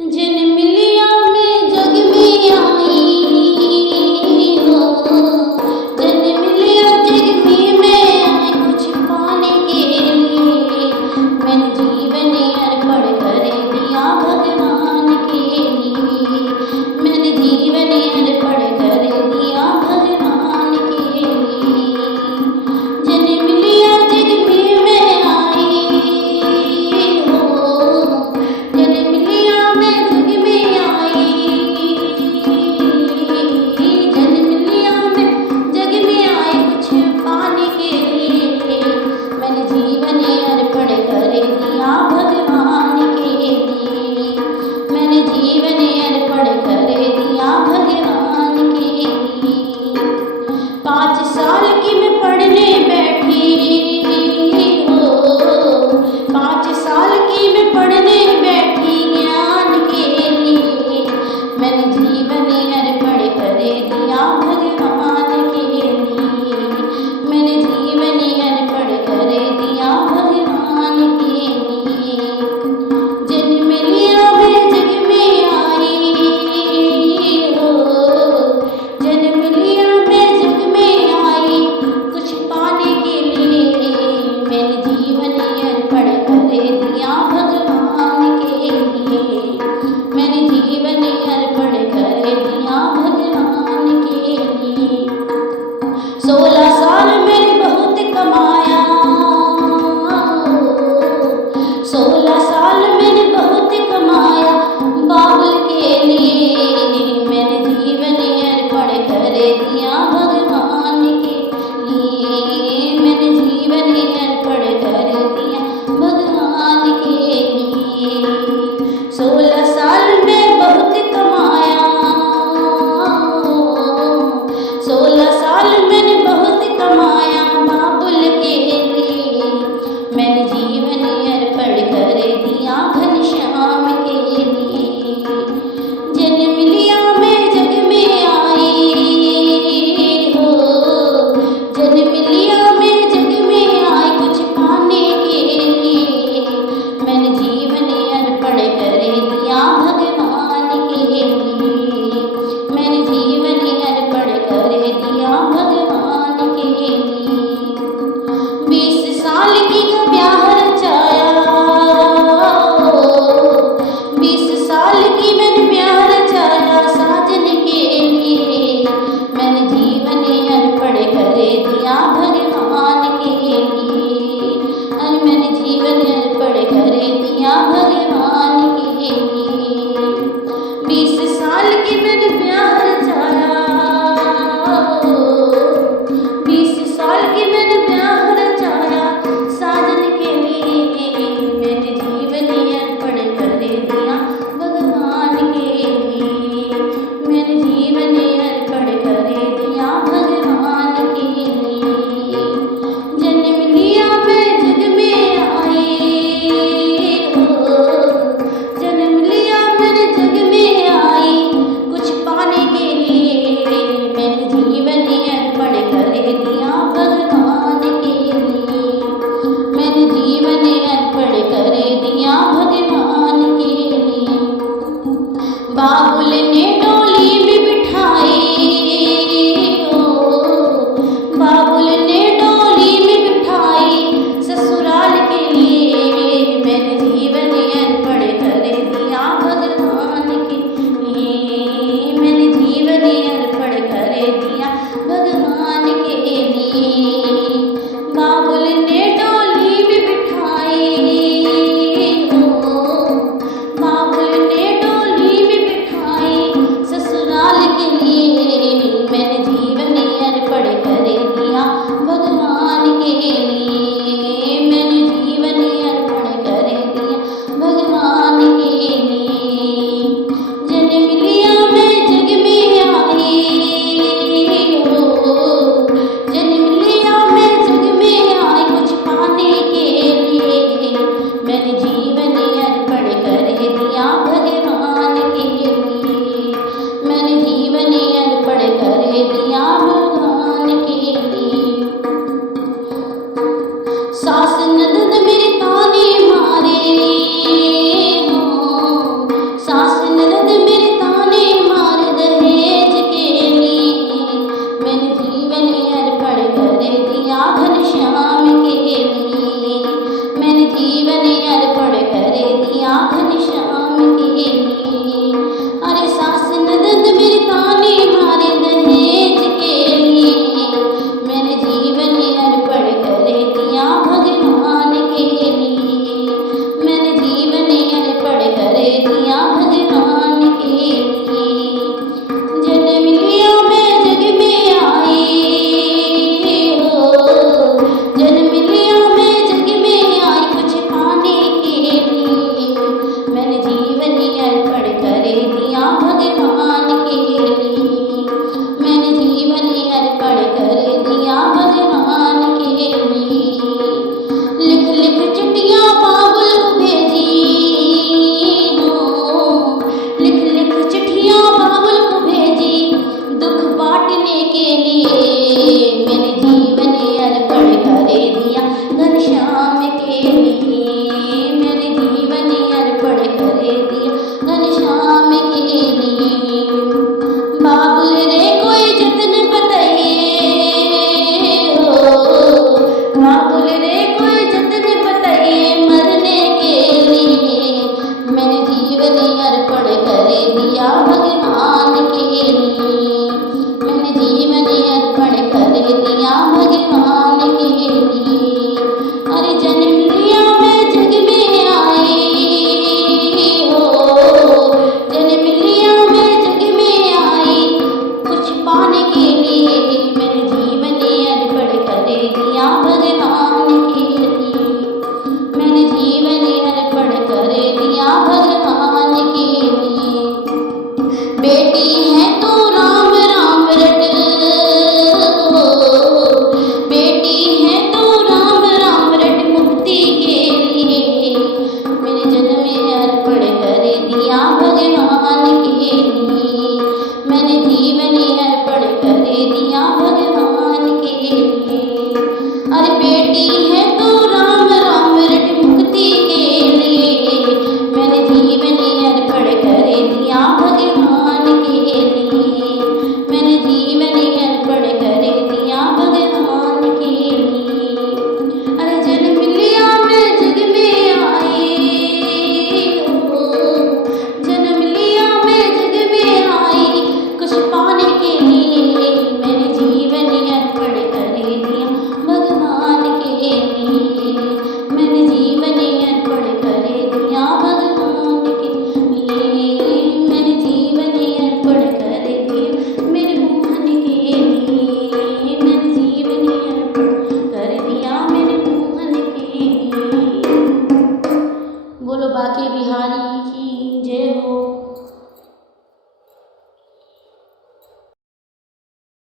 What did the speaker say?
जन्म लिया मैं जग में आई हो, जन्म लिया जग में मैं आई कुछ पाने के लिए। मैंने जीवन अर्पण कर दिया भगवान के लिए, मैंने जीवन अर्पण कर दिया भगवान के लिए। जन्म लिया जग में मैं आई हो, जन्म लिया मैं जग में आई, जन्म लिया मैं जग में आई कुछ पाने के लिए। मैंने जीवन अर्पण कर दिया भगवान के लिए, मैंने जीवन अर्पण कर दिया भगवान के लिए। 5 साल की मैं पढ़ने बैठी हो, 5 साल की मैं पढ़ने बैठी ज्ञान के लिए। मैंने जीवन अर्पण कर दिया भगवान के लिए, मैंने जीवन अर्पण कर दिया भगवान के लिए। जन्म लिया मैं जग में आई हो, जन्म लिया मैं जग में आई कुछ पाने के लिए। मैंने जीवन अर्पण कर दिया भगवान के लिए, मैंने जीवन अर्पण कर दिया भगवान के लिए। 16 साल मैंने बहुत कमाया, 16 साल मैंने बहुत कमाया बाबुल के लिए। मैंने जीवन अर्पण कर दिया भगवान के लिए, मैंने जीवन अर्पण कर दिया भगवान के लिए। 16 साल में बहुत कमाया, 16 साल मैंने बहुत कमाया बाबुल के लिए। मैंने जीवन अर्पण कर दिया घनश्याम के लिए। जन्म लिया मैं जग में आई हो, जन्म लिया मैं जग में आई कुछ पाने के लिए। मैंने जीवन अर्पण कर दिया भगवान के लिए, मैंने जीवन अर्पण कर दिया भगवान के लिए। 20 साल की का ब्याह रचाया, 20 साल की मैंने ब्याह रचाया साजन के लिए। मैंने जीवन अर्पण कर दिया भगवान के लिए, अरे मैंने जीवन अर्पण कर दिया भगवान के लिए। 20 साल की मैंने ब्याह रचाया, 20 साल की मैंने ब्याह रचाया साजन के लिए। मैंने जीवन अर्पण कर दिया भगवान के लिए, मैंने जीवन अर्पण कर दिया भगवान के लिए। जन्म लिया मैं जग में आई हो, जन्म लिया मैंने जग में आई कुछ पाने के लिए। मैंने जीवन अर्पण कर दिया भगवान के लिए, मैंने जीवन अर्पण कर दिया भगवान के लिए। बाबुल ने डोली में बिठाई हो, बाबुल ने डोली में बिठाई ससुराल के लिए। मैंने जीवन अर्पण कर दिया भगवान के लिए, मैंने जीवन अर्पण कर दिया भगवान के लिए। बाबुल ने डोली में बिठाई हो, बाबुल ने डोली में बिठाई दिया भगवान के लिए। मैंने जीवन अर्पण कर दिया भगवान के लिए। अरे जन्म लिया मैं जग में आई हो, जन्म लिया मैं जग में आई कुछ पाने के लिए। मैंने जीवन अर्पण कर दिया भगवान के लिए। मैंने जीवन अर्पण कर दिया भगवान के लिए। बेटी है तो राम राम रट हो, बेटी है तो राम राम रट मुक्ति के लिए। मैंने जन्म अर्पण कर दिया भगवान के लिए। मैंने जीवन अर्पण कर दिया भगवान के लिए। अरे बेटी है तो राम राम रट मुक्ति के लिए। मैंने जीवन अर्पण कर दिया भगवान के लिए। मैंने जीवन अर्पण कर दिया भगवान के लिए। अरे जन्म लिया मैं जग में आई हो, जन्म लिया मैं जग में आई कुछ पाने के लिए। मैंने जीवन अर्पण कर दिया भगवान के लिए। मैंने जीवन अर्पण कर दिया भगवान के लिए। मैंने जीवन अर्पण कर दिया मेरे मोहन के लिए। मैंने जीवन अर्पण कर दिया मेरे मोहन के लिए। बोलो बाके बिहारी की जय हो।